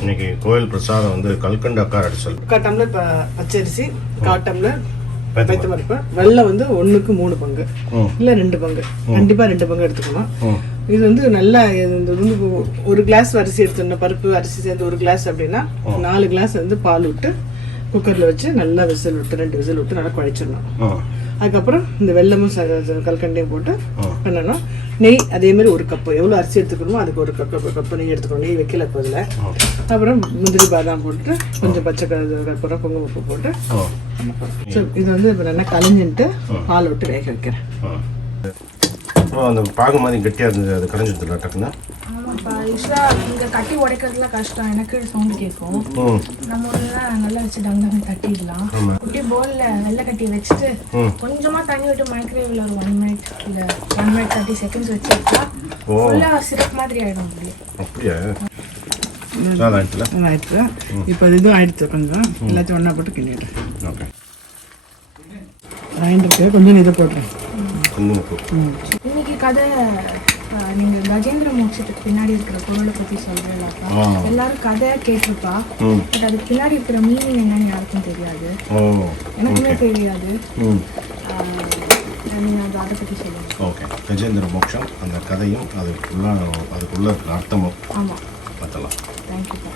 இன்னைக்கு கோயில் பிரசாதம் வந்து கல்கண்டு அக்காரடிசல். 1/4 டம்ளர் பச்சரிசி, 1/4 டம்ளர் பைத்த பருப்பு, வெல்லம் வந்து 1க்கு 3 பங்கு இல்ல 2 பங்கு, கண்டிப்பா 2 பங்கு எடுத்துக்கணும். இது வந்து நல்லா ஒரு கிளாஸ் அரிசி எடுத்துக்கணும், பருப்பு அரிசி சேர்ந்து 1 கிளாஸ் அப்படின்னா 4 கிளாஸ் வந்து பால் விட்டு குக்கர்ல வச்சு நல்லா விசில் விட்டு 2 விசில் விட்டு நல்லா குழைச்சிடணும். அதுக்கப்புறம் இந்த வெல்லமும் கல்கண்டையும் போட்டு பண்ணணும். நெய் அதே மாதிரி 1 கப்பு, எவ்வளோ அரிசி எடுத்துக்கணுமோ அதுக்கு 1 கப்பு நெய் எடுத்துக்கணும். நெய் வைக்கல போதில். அப்புறம் முந்திரி பாதாம் போட்டு கொஞ்சம் பச்சை கற்பூரம் குங்குமப்பூ போட்டு இது வந்து இப்போ நல்லா கலைஞ்சிட்டு பால் விட்டு வேக வைக்கிறேன். அந்த பாகு மாதிரி கட்டியாக இருந்தது, அது கரைஞ்சிருந்துல டக்குன்னு. ஆமாப்பா, யூஸ்வலாக இங்கே கட்டி உடைக்கிறதுலாம் கஷ்டம், எனக்கு சவுண்டு கேட்கும். நம்ம நல்லா வச்சு டங்கு தட்டிடலாம். குட்டி போலில் வெள்ளை கட்டி வச்சுட்டு கொஞ்சமாக தண்ணி விட்டு மைக்ரோவேவில் ஒரு 1 மினிட் இல்லை 1 மினிட் 30 செகண்ட்ஸ் வச்சு எடுத்தா ஃபுல்லாக சிரப் மாதிரி ஆகிடும். முடியும். அப்படியா? ஆயிடுச்சு. இப்போ இதுவும் ஆயிடுச்சு. கொஞ்சம் எல்லாத்தையும் ஒன்றா போட்டு கிண்டிடுறேன். ஓகே. கிரைண்டருக்கு கொஞ்சம் இதை போடுறேன். இன்னைக்கு கதை நீங்க கஜேந்திர மோட்சத்துக்கு பின்னாடி இருக்கிற பொருளை பத்தி சொல்றீங்களா? எல்லாரும் கதையா கேட்டிருப்பா, பட் அதுக்கு பின்னாடி இருக்கிற மீனிங் என்னன்னு யாருக்கும் தெரியாது, எனக்குமே தெரியாது. நீங்க அதை பத்தி சொல்லுங்க. ஓகே. கஜேந்திர மோக்ஷம் அந்த கதையும் அதுக்குள்ள இருக்கிற அர்த்தமும் பார்த்தலாம். தேங்க்யூப்பா.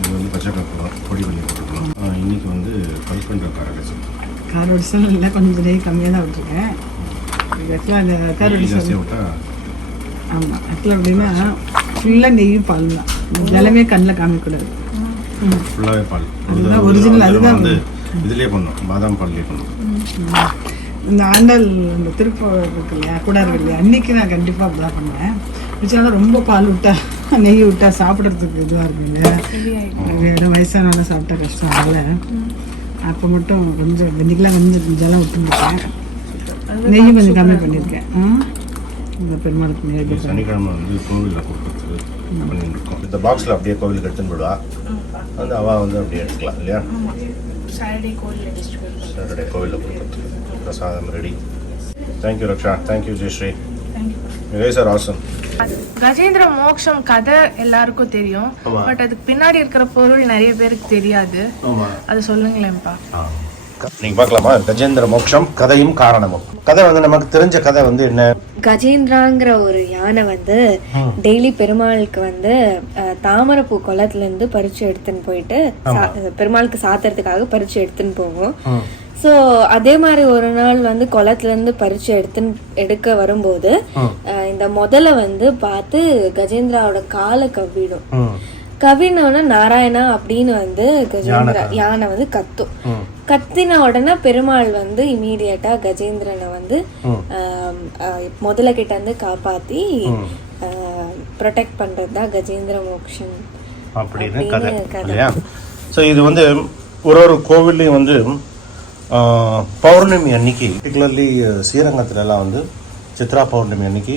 இது வந்து பச்சை கற்பூரம் பொடி பண்ணி போட்டுக்கலாம். இன்னைக்கு வந்து கல்கண்டு அக்காரடிசல். அக்காரடிசல் இல்லை, கொஞ்சம் நெய் கம்மியாக தான் விட்டுருக்கேன். ஆக்சுவலாக அந்த அக்காரடிசல் விட்டா ஆமாம், ஆக்சுவலாக அப்படின்னா ஃபுல்லாக நெய்யும் பால் தான். எல்லாமே கண்ணில் காமிக்கூடாது, ஃபுல்லாகவே பால். அதுதான் ஒரிஜினல். அதுதான் வந்து இதுலேயே பண்ணணும், பாதாம் பால்லேயே பண்ணணும். இந்த ஆண்டாள் இந்த திருப்பூர் இருக்கு இல்லையா, கூடாது இல்லையா, அன்றைக்கி நான் கண்டிப்பாக அப்படிதான் பண்ணுவேன். வச்சாலும் ரொம்ப பால் விட்டா நெய் விட்டா சாப்பிட்றதுக்கு இதுவாக இருக்குங்க. வேறு வயசானவங்க சாப்பிட்டா கஷ்டம். அதனால் அப்போ மட்டும் கொஞ்சம் இன்றைக்கெலாம் கொஞ்சம் விட்டுருக்கேன். நெய்யும் கொஞ்சம் கம்மி பண்ணியிருக்கேன். இந்த பெருமாளுக்கு நெய் சனிக்கிழமை வந்து கோவிலில் கொடுக்குறதுக்கு பண்ணிட்டுருக்கோம். இந்த பாக்ஸில் அப்படியே கோவிலுக்கு எடுத்துன்னு போடுவா, வந்து அவள் வந்து அப்படியே எடுத்துக்கலாம் இல்லையா. சாட்டர்டே கோவிலில் கொடுக்குறதுக்கு பிரசாதம் ready. Thank you Raksha. Thank you Jayashree. Sir awesome. Gajendra Moksham கதை எல்லாருக்கும் தெரியும், பட் அதுக்கு பின்னாடி இருக்கிற பொருள் நிறைய பேருக்கு தெரியாது. அது சொல்லுங்களேன்ப்பா. நீங்க பார்க்கலாமா? கஜேந்திர மோக்ஷம் கதையும் காரணமும். கதை வந்து நமக்கு தெரிஞ்ச கதை வந்து என்ன? கஜேந்திராங்கிற ஒரு யானை வந்து டெய்லி பெருமாளுக்கு வந்து தாமரைப்பூ குளத்துல இருந்து பறிச்சு எடுத்துன்னு போயிட்டு பெருமாளுக்கு சாத்துறதுக்காக பறிச்சு எடுத்துன்னு போகும். ஸோ அதே மாதிரி ஒரு நாள் வந்து குளத்துலேருந்து பறித்து எடுக்க வரும்போது இந்த முதல்ல வந்து பார்த்து கஜேந்திராவோட காலை கவ்விடும். கவினோட நாராயணா அப்படின்னு வந்து கஜேந்திரா யானை வந்து கத்தின உடனே பெருமாள் வந்து இமீடியட்டா கஜேந்திரனை வந்து முதல்ல கிட்ட இருந்து காப்பாத்தி ப்ரொடெக்ட் பண்றதுதான் கஜேந்திர மோக்ஷம் அப்படின்னு கதை. ஸோ இது வந்து ஒரு கோவில்லையும் வந்து பௌர்ணமி அன்னைக்கு, பர்டிகுலர்லி ஸ்ரீரங்கத்துலலாம் வந்து சித்ரா பௌர்ணமி அன்னைக்கு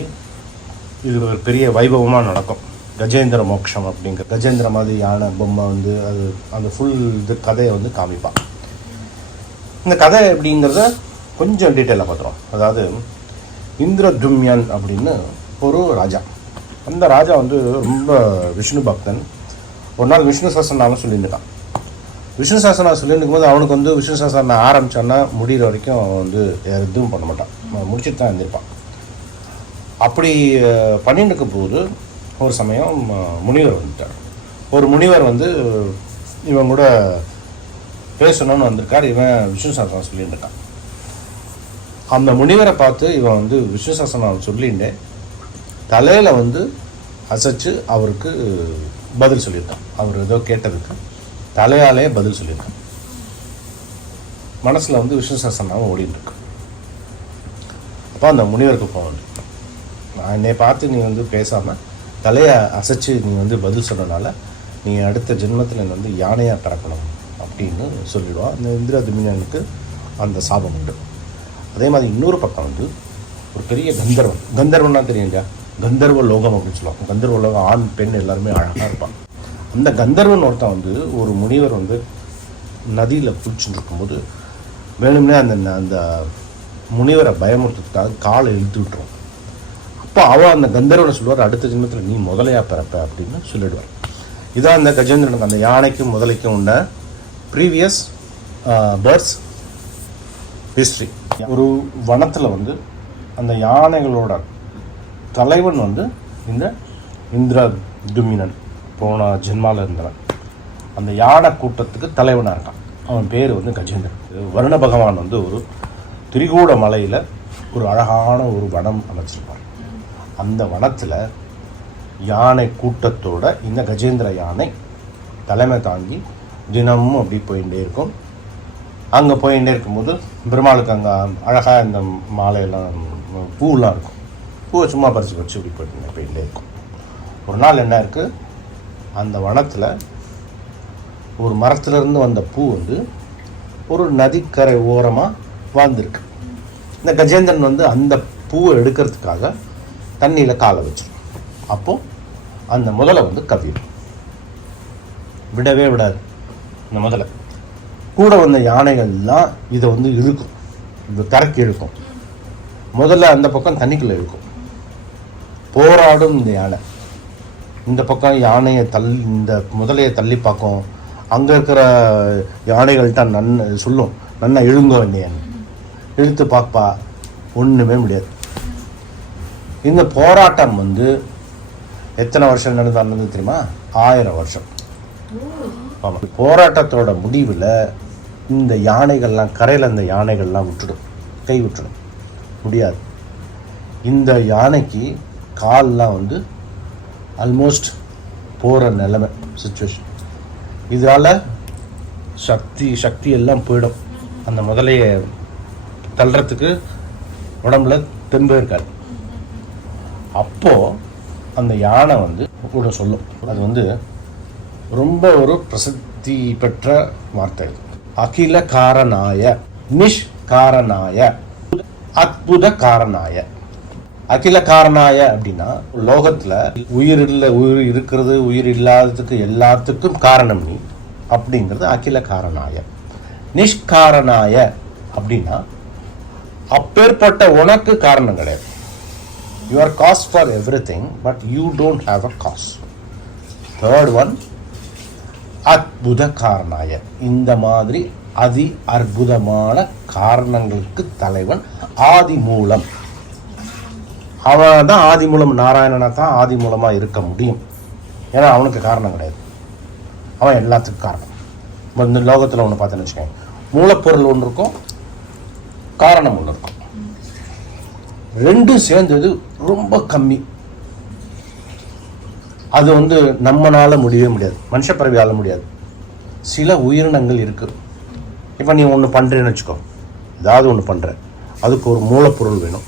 இது ஒரு பெரிய வைபவமாக நடக்கும். கஜேந்திர மோக்ஷம் அப்படிங்கிற கஜேந்திர மாதிரி யானை பொம்மை வந்து அது அந்த ஃபுல் இது கதையை வந்து காமிப்பான். இந்த கதை எப்படிங்கிறத கொஞ்சம் டீட்டெயிலாக பார்த்துருவோம். அதாவது இந்திரதும்யன் அப்படின்னு ஒரு ராஜா. அந்த ராஜா வந்து ரொம்ப விஷ்ணு பக்தன். ஒரு நாள் விஷ்ணு சஹஸ்ரநாமம் சொல்லியிருக்கான். விஷ்ணு சஹஸ்ரநாமம் சொல்லிட்டு இருக்கும்போது அவனுக்கு வந்து விஷ்ணு சஹஸ்ரநாமம் ஆரம்பித்தான்னா முடிகிற வரைக்கும் அவன் வந்து எதுவும் பண்ண மாட்டான், முடிச்சுட்டு தான் இருந்திருப்பான். அப்படி பண்ணிட்டு இருக்கும் போது ஒரு சமயம் முனிவர் வந்துட்டார். ஒரு முனிவர் வந்து இவன் கூட பேசணும்னு வந்திருக்கார். இவன் விஷ்ணு சஹஸ்ரநாமம் சொல்லிட்டு இருக்கான். அந்த முனிவரை பார்த்து இவன் வந்து விஷ்ணு சஹஸ்ரநாமம் சொல்லிட்டு தலையில் வந்து அசைச்சு அவருக்கு பதில் சொல்லியிருக்கான். அவர் ஏதோ கேட்டதுக்கு தலையாலே பதில் சொல்லியிருக்கான். மனசில் வந்து விஷ்ணு சஹஸ்ரநாமம் ஓடிட்டு இருக்கு. அப்போ அந்த முனிவருக்கு போகணும், நான் என்னை பார்த்து நீ வந்து பேசாமல் தலையை அசைச்சு நீ வந்து பதில் சொன்னனால நீ அடுத்த ஜென்மத்தில் வந்து யானையாக பிறக்கணும் அப்படின்னு சொல்லிடுவான். அந்த இந்திரதும்யனுக்கு அந்த சாபம் உண்டு. அதே மாதிரி இன்னொரு பக்கம் வந்து ஒரு பெரிய கந்தர்வன்னா தெரியுங்க, கந்தர்வ லோகம் அப்படின்னு சொல்லுவாங்க. கந்தர்வ லோகம் ஆண் பெண் எல்லாருமே அழகாக இருப்பாங்க. அந்த கந்தர்வன் ஒருத்தன் வந்து ஒரு முனிவர் வந்து நதியில் குளிச்சுட்டு இருக்கும்போது வேணும்னே அந்த முனிவரை பயமுறுத்துறதுக்காக காலை இழுத்து விட்டுருவோம். அப்போ அப்போ அவன் அந்த கந்தர்வனை சொல்லுவார், அடுத்த ஜென்மத்தில் நீ முதலையா பிறப்ப அப்படின்னு சொல்லிடுவார். இதான் அந்த கஜேந்திரனுக்கு அந்த யானைக்கும் முதலைக்கும் உள்ள ப்ரீவியஸ் பேர்ட்ஸ் ஹிஸ்ட்ரி. ஒரு வனத்தில் வந்து அந்த யானைகளோட தலைவன் வந்து இந்த இந்திரதுமினன் போன ஜென்மாவில் இருந்தவன். அந்த யானை கூட்டத்துக்கு தலைவனாக இருக்கான். அவன் பேர் வந்து கஜேந்திரன். வருண பகவான் வந்து ஒரு திரிகூட மலையில் ஒரு அழகான ஒரு வனம் அமைச்சிருப்பார். அந்த வனத்தில் யானை கூட்டத்தோட இந்த கஜேந்திர யானை தலைமை தாங்கி தினமும் அப்படி போயிட்டே இருக்கும். அங்கே போயிட்டே இருக்கும்போது பெருமாளுக்கு அங்கே அழகாக இந்த மாலையெல்லாம் பூவெலாம் இருக்கும். பூவை சும்மா பறித்து வச்சு இப்படி போயிட்டே இருக்கும். ஒரு நாள் என்ன இருக்குது, அந்த வனத்தில் ஒரு மரத்துலேருந்து வந்த பூ வந்து ஒரு நதிக்கரை ஓரமாக வாழ்ந்துருக்கு. இந்த கஜேந்திரன் வந்து அந்த பூவை எடுக்கிறதுக்காக தண்ணியில் காலை வச்சிடும். அப்போது அந்த முதலை வந்து கவ்விடும், விடவே விடாது. இந்த முதலை கூட வந்த யானைகள்லாம் இதை வந்து இழுக்கும், இந்த கரைக்கு இழுக்கும். முதல்ல அந்த பக்கம் தண்ணிக்குள்ளே இழுக்கும். போராடும் இந்த யானை. இந்த பக்கம் யானையை இந்த முதலையை தள்ளி பார்க்கும். அங்கே இருக்கிற யானைகள்கிட்ட சொல்லும், நன்னா இழுங்க வேண்டியன்னு. இழுத்து பார்ப்பா, ஒன்றுமே முடியாது. இந்த போராட்டம் வந்து எத்தனை வருஷம் நடந்தது தெரியுமா? 1000 வருஷம். ஆமாம். போராட்டத்தோட முடிவில் இந்த யானைகள்லாம் கரையில் இந்த யானைகள்லாம் கை விட்டுடும், முடியாது. இந்த யானைக்கு கால்லாம் வந்து ஆல்மோஸ்ட் போகிற நிலைமை சுச்சுவேஷன். இதனால் சக்தி எல்லாம் போயிடும். அந்த முதலையை தள்ளுறதுக்கு உடம்புல தெம்பு இருக்காது. அப்போது அந்த யானை வந்து கூட சொல்லும். அது வந்து ரொம்ப ஒரு பிரசித்தி பெற்ற வார்த்தை. அகில காரணாய நிஷ்காரணாய அற்புத காரணாய. அகில காரணாய அப்படின்னா லோகத்தில் உயிர் இருக்கிறது உயிர் இல்லாததுக்கு எல்லாத்துக்கும் காரணம் நீ அப்படிங்கிறது அகில காரணாய. நிஷ்காரணாய அப்படின்னா அப்பேற்பட்ட உனக்கு காரணம் கிடையாது. You are cause for everything, but you don't have a cause. Third one, அற்புத காரணாய. இந்த மாதிரி அதி அற்புதமான காரணங்களுக்கு தலைவன் ஆதி மூலம். அவன் தான் ஆதி மூலம். நாராயணனா தான் ஆதி மூலமாக இருக்க முடியும். ஏன்னா அவனுக்கு காரணம் கிடையாது, அவன் எல்லாத்துக்கும் காரணம். இந்த லோகத்தில் ஒன்று பார்த்தேன்னு வச்சுக்கோங்க, மூலப்பொருள் ஒன்று இருக்கும், காரணம் ஒன்று இருக்கும். ரெண்டும் சேர்ந்தது ரொம்ப கம்மி. அது வந்து நம்மளால முடியவே முடியாது, மனுஷ பிறவியால முடியாது. சில உயிரினங்கள் இருக்கு. இப்போ நீ ஒன்று பண்ணுறேன்னு வச்சுக்கோ, ஏதாவது ஒன்று பண்ணுற, அதுக்கு ஒரு மூலப்பொருள் வேணும்.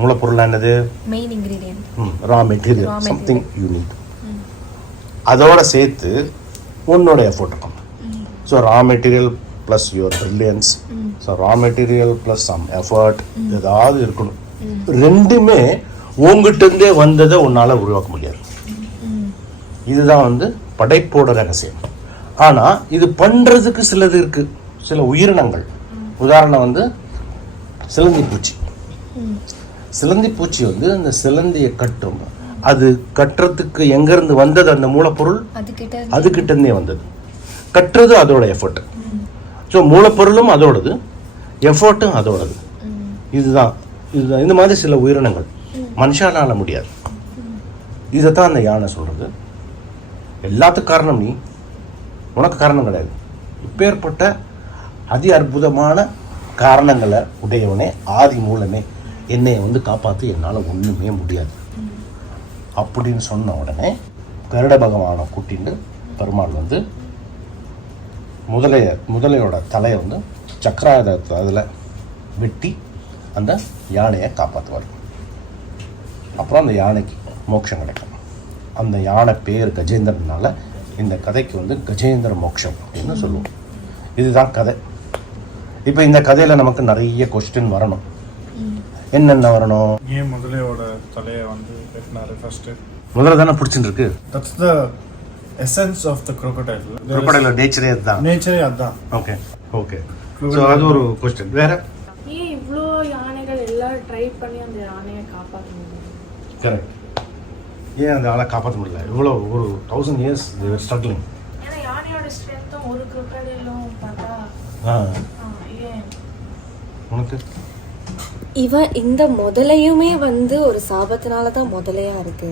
மூலப்பொருள் என்னது? Main ingredient, raw material, something you need. அதோட சேர்த்து உன்னோட எஃபோர்ட் இருக்கும். So raw material plus your brilliance, so raw material plus some effort ஏதாவது இருக்கணும். ரெண்டுமே உங்ககிட்டருந்தே வந்ததை உன்னால் உருவாக்க முடியாது. இதுதான் வந்து படைப்போட ரகசியம். ஆனால் இது பண்ணுறதுக்கு சிலது இருக்குது, சில உயிரினங்கள். உதாரணம் வந்து சிலந்தி பூச்சி. சிலந்தி பூச்சி வந்து அந்த சிலந்தியை கட்டும். அது கட்டுறதுக்கு எங்கேருந்து வந்தது? அந்த மூலப்பொருள் அதுக்கிட்டேருந்தே வந்தது. கட்டுறது அதோட எஃபர்ட். ஸோ மூலப்பொருளும் அதோடது, எஃபர்ட்டும் அதோடது. இதுதான் இந்த மாதிரி சில உயிரினங்கள் மனுஷனால முடியாது. இதைத்தான் அந்த யானை சொல்றது. எல்லாத்துக்கும் காரணம் நீ, உனக்கு காரணம் கிடையாது. இப்பேற்பட்ட அதி அற்புதமான காரணங்களை உடையவனே, ஆதி மூலமே, என்னை வந்து காப்பாற்றி என்னால் ஒன்றுமே முடியாது அப்படின்னு சொன்ன உடனே கருட பகவானை கூட்டிட்டு பெருமாள் வந்து முதலையோட தலையை வந்து சக்கராயுதத்தை அதில் வெட்டி அந்த யானையை காப்பாற்றுவார். அப்புறம் அந்த யானைக்கு மோட்சம் கிடைக்கும். அந்த யானை பேர் கஜேந்திரனால இந்த கதைக்கு வந்து கஜேந்திர மோக்ஷம் அப்படின்னு சொல்லுவோம். இதுதான் கதை. இப்போ இந்த கதையில் நமக்கு நிறைய கொஸ்டின் வரணும். என்னென்ன வரணும்? ஏன் முதலையோட தலையை வந்து வெட்டினாரு ஃபர்ஸ்ட்? முதல்ல தானே பிடிச்சிட்டு இருக்கு. That's the essence of the crocodile. crocodile நேச்சரே அதுதான். நேச்சரே அதுதான். Okay okay. ஸோ அது ஒரு கொஸ்டின். வேற ஏன் இவ்வளோ யானைகள் எல்லாம் ட்ரை பண்ணி அந்த யானையை காப்பாற்றணும்? கரெக்ட். ஏன் அந்த ஆளை காப்பாற்ற முடியல? இவ்வளோ ஒரு 1000 years they were struggling. ஏன்னா யானையோட ஸ்ட்ரென்த்தும் ஒரு crocodileம் பார்த்தா ஏன் உனக்கு இவன் இந்த முதலையுமே வந்து ஒரு சாபத்தினால தான் முதலையா இருக்கு.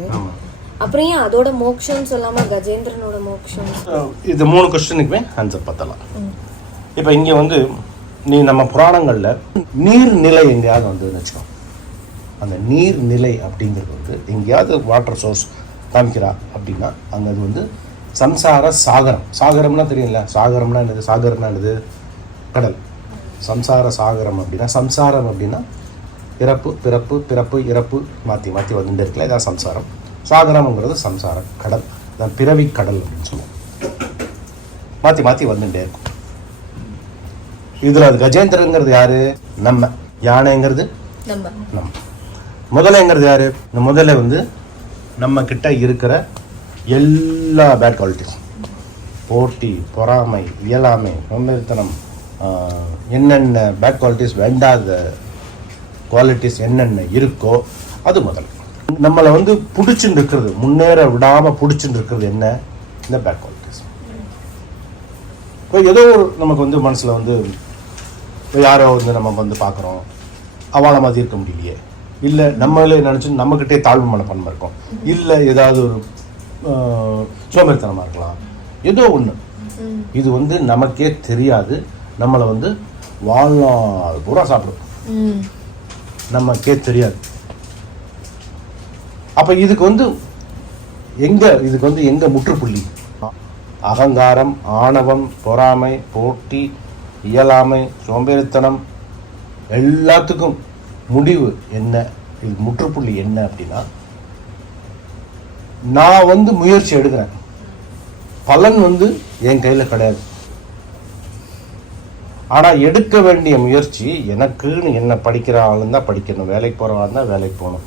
அப்புறம் ஏன் அதோட மோக்ஷம் சொல்லாம கஜேந்திரனோட மோக்ஷம்? இது 3 கொஸ்டினுக்குமே ஆன்சர் பார்த்தலாம். இப்போ இங்கே வந்து நீ நம்ம புராணங்களில் நீர்நிலை எங்கேயாவது வந்து வச்சுக்கோ. அந்த நீர்நிலை அப்படிங்கிறது வந்து எங்கேயாவது வாட்டர் சோர்ஸ் காமிக்கிறா அப்படின்னா அங்கே அது வந்து சம்சார சாகரம். சாகரம்னா தெரியல, சாகரம்னா என்னது? சாகரம்னா என்னது? கடல். சம்சார சாகரம் அப்படின்னா, சம்சாரம் அப்படின்னா பிறப்பு பிறப்பு பிறப்பு இறப்பு மாற்றி மாற்றி வந்துட்டு இருக்குல்ல, இதான் சம்சாரம். சாகரம்ங்கிறது சம்சாரம் கடல், தான் பிறவி கடல் அப்படின்னு சொல்லுவோம். மாற்றி மாற்றி வந்துட்டே இருக்கும். இதில் அது கஜேந்திரங்கிறது யாரு? நம்ம. யானைங்கிறது நம்ம. முதலைங்கிறது யாரு? இந்த முதலை வந்து நம்ம கிட்ட இருக்கிற எல்லா பேட் குவாலிட்டிஸ், போட்டி, பொறாமை, இயலாமை, சோம்பேறித்தனம், என்னென்ன பேட் குவாலிட்டிஸ், வேண்டாத குவாலிட்டிஸ் என்னென்ன இருக்கோ அது முதல். நம்மளை வந்து பிடிச்சுட்டு இருக்கிறது, முன்னேற விடாமல் பிடிச்சுட்டு இருக்கிறது என்ன? இந்த பேட் குவாலிட்டிஸ். இப்போ ஏதோ ஒரு நமக்கு வந்து மனசில் வந்து இப்போ யாரோ வந்து நம்ம வந்து பார்க்குறோம், அவளை மாதிரி இருக்க முடியலையே, இல்லை நம்மளே நினச்சி நம்மக்கிட்டே தாழ்வு மனப்பான்மை இருக்கும், இல்லை ஏதாவது ஒரு சோம்பேறித்தனமாக இருக்கலாம், ஏதோ ஒன்று. இது வந்து நமக்கே தெரியாது, நம்மளை வந்து வாழ்நாள் பூரா சாப்பிடும், நமக்கே தெரியாது. அப்போ இதுக்கு வந்து எங்கே முற்றுப்புள்ளி? அகங்காரம், ஆணவம், பொறாமை, போட்டி, இயலாமை, சோம்பேறித்தனம், எல்லாத்துக்கும் முடிவு என்ன? இது முற்றுப்புள்ளி என்ன அப்படின்னா, நான் வந்து முயற்சி எடுக்கிறேன், பலன் வந்து என் கையில் கிடையாது. ஆனால் எடுக்க வேண்டிய முயற்சி எனக்குன்னு, என்ன படிக்கிற ஆளுன்னு தான் படிக்கணும், வேலைக்கு போகிறவா இருந்தால் வேலைக்கு போகணும்.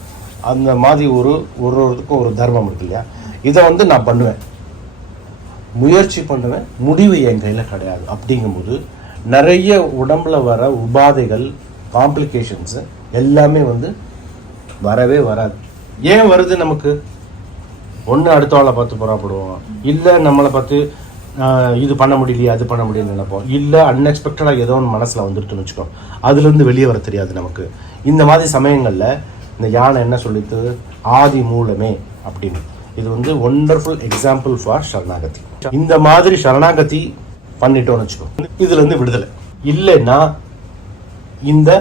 அந்த மாதிரி ஒருவருக்கும் ஒரு தர்மம் இருக்கு இல்லையா? இதை வந்து நான் பண்ணுவேன், முயற்சி பண்ணுவேன், முடிவு என் கையில் கிடையாது. அப்படிங்கும்போது நிறைய உடம்புல வர உபாதைகள், காம்ப்ளிகேஷன்ஸு எல்லாமே வந்து வரவே வராது. ஏன் வருது நமக்கு? ஒன்று அடுத்தவளை பார்த்து புறப்படுவோம், இல்லை நம்மளை பார்த்து இது பண்ண முடியலையே அது பண்ண முடியலன்னு நினைப்போம், இல்லை அன்எக்ஸ்பெக்டடாக ஏதோ ஒன்று மனசில் வந்துட்டுன்னு வச்சுக்கோ, அதுலேருந்து வெளியே வர தெரியாது நமக்கு. இந்த மாதிரி சமயங்களில் இந்த யானை என்ன சொல்லிட்டு, ஆதி மூலமே அப்படின்னு. இது வந்து ஒண்டர்ஃபுல் எக்ஸாம்பிள் ஃபார் சரணாகதி. இந்த மாதிரி சரணாகதி பண்ணிட்டோம்னு வச்சுக்கோ, இதுலேருந்து விடுதலை. இல்லைன்னா இந்த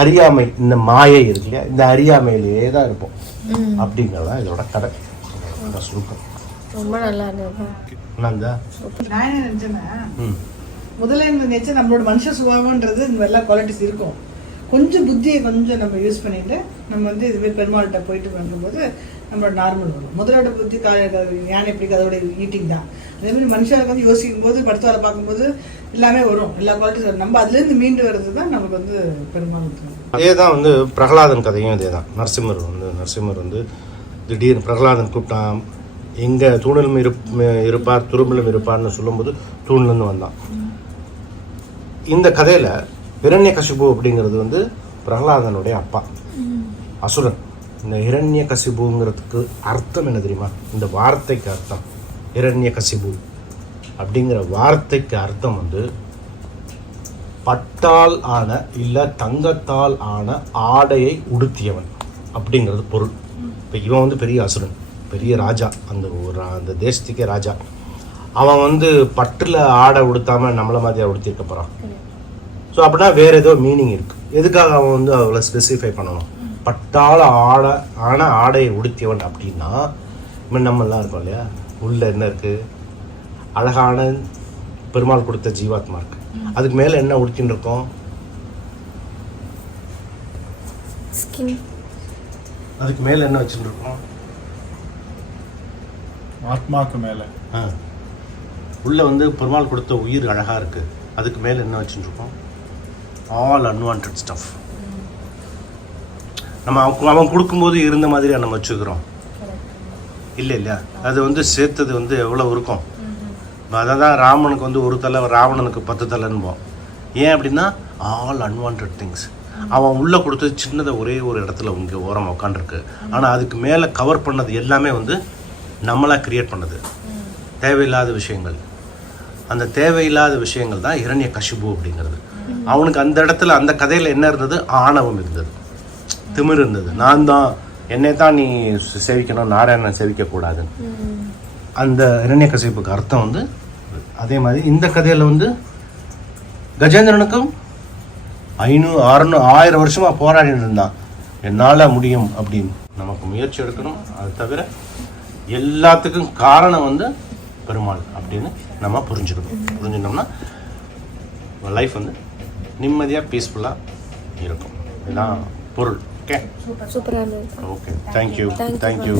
அறியாமை, இந்த மாயை இருக்கு இல்லையா, இந்த அறியாமையிலேயே தான் இருப்போம். அப்படிங்கிறதான் இதோட கதை சுருக்கம். ரொம்ப நல்லா இருந்தது. நான் என்ன நினைச்சேன்னா, முதல்ல நினைச்சா நம்மளோட மனுஷ சுபாவம்ன்றது இந்த எல்லா குவாலிட்டிஸ் இருக்கும். கொஞ்சம் புத்தியை கொஞ்சம் நம்ம யூஸ் பண்ணிட்டு நம்ம வந்து இதுவே பெருமாள்கிட்ட போயிட்டு பண்ணும்போது நம்மளோட நார்மல் வரும். முதலோட புத்தி யானை எப்படி அதோட ஈட்டிங் தான். அதே மாதிரி மனுஷனுக்கு வந்து யோசிக்கும் போது, படுத்த வேலை பார்க்கும்போது எல்லாமே வரும், எல்லா குவாலிட்டிஸ் வரும். நம்ம அதுலேருந்து மீண்டு வர்றது தான் நமக்கு வந்து பெருமாள். அதே தான் வந்து பிரகலாதன் கதையும் இதே தான். நரசிம்மர் வந்து திடீர்னு பிரகலாதன் கூப்பிட்டான், எங்கே தூணிலும் இருப்பார் துரும்பிலும் இருப்பார்னு சொல்லும்போது தூண்லேருந்து வந்தான். இந்த கதையில் இரண்யகசிபு அப்படிங்கிறது வந்து பிரகலாதனுடைய அப்பா, அசுரன். இந்த இரண்யகசிபுங்கிறதுக்கு அர்த்தம் என்ன தெரியுமா? இந்த வார்த்தைக்கு அர்த்தம் இரண்யகசிபு அப்படிங்கிற வார்த்தைக்கு அர்த்தம் வந்து பட்டால் ஆன இல்லை தங்கத்தால் ஆன ஆடையை உடுத்தியவன் அப்படிங்கிறது பொருள். இப்போ இவன் வந்து பெரிய அசுரன், பெரிய ராஜா, அந்த தேசத்துக்கே ராஜா. அவன் வந்து பட்டில் ஆடை உடுத்தாமல் நம்மளை மாதிரியாக உடுத்திருக்க போகிறான். ஸோ அப்படின்னா வேறு ஏதோ மீனிங் இருக்குது. எதுக்காக அவன் வந்து அவ்வளோ ஸ்பெசிஃபை பண்ணணும்? பட்டால் ஆடையை உடுத்தியவன் அப்படின்னா நம்மளாம் இருக்கோம் இல்லையா, உள்ள என்ன இருக்குது? அழகான பெருமாள் கொடுத்த ஜீவாத்மா இருக்கு. அதுக்கு மேலே என்ன உடுத்தின்னு இருக்கோம்? அதுக்கு மேலே என்ன வச்சுட்டு இருக்கோம்? ஆத்மாவுக்கு மேலே உள்ள வந்து பெருமாள் கொடுத்த உயிர் அழகாக இருக்குது. அதுக்கு மேலே என்ன வச்சுட்டு இருக்கோம்? All unwanted stuff. நம்ம அவன் கொடுக்கும்போது இருந்த மாதிரியா நம்ம வச்சுக்கிறோம்? இல்லையா? அது வந்து சேர்த்தது வந்து எவ்வளோ இருக்கும். அதை தான் ராமனுக்கு வந்து ஒரு தலை, ராவணனுக்கு 10 தலைன்போம். ஏன் அப்படின்னா ஆல் அன்வான்ட் திங்ஸ். அவன் உள்ளே கொடுத்தது சின்னதை ஒரே ஒரு இடத்துல இங்கே ஓரமாக உட்காந்துருக்கு. ஆனால் அதுக்கு மேலே கவர் பண்ணது எல்லாமே வந்து நம்மளாக கிரியேட் பண்ணது தேவையில்லாத விஷயங்கள். அந்த தேவையில்லாத விஷயங்கள் தான் இரண்ய கசிபு அப்படிங்கிறது. அவனுக்கு அந்த இடத்துல அந்த கதையில் என்ன இருந்தது? ஆணவம் இருந்தது, திமிர் இருந்தது. நான் தான் என்னை தான் நீ சேவிக்கணும், நாராயணன் சேவிக்கக்கூடாதுன்னு. அந்த இரண்ய கசிப்புக்கு அர்த்தம் வந்து அதே மாதிரி இந்த கதையில் வந்து கஜேந்திரனுக்கும் 500-600 வருஷமாக போராடிட்டு இருந்தான், என்னால் முடியும் அப்படின்னு. நமக்கு முயற்சி எடுக்கணும். அது தவிர எல்லாத்துக்கும் காரணம் வந்து பெருமாள் அப்படின்னு நம்ம புரிஞ்சுக்கணும். புரிஞ்சுட்டோம்னா லைஃப் வந்து நிம்மதியாக பீஸ்ஃபுல்லாக இருக்கும். இதுதான் பொருள். ஓகே, சூப்பராக இருந்தது. Okay, thank you.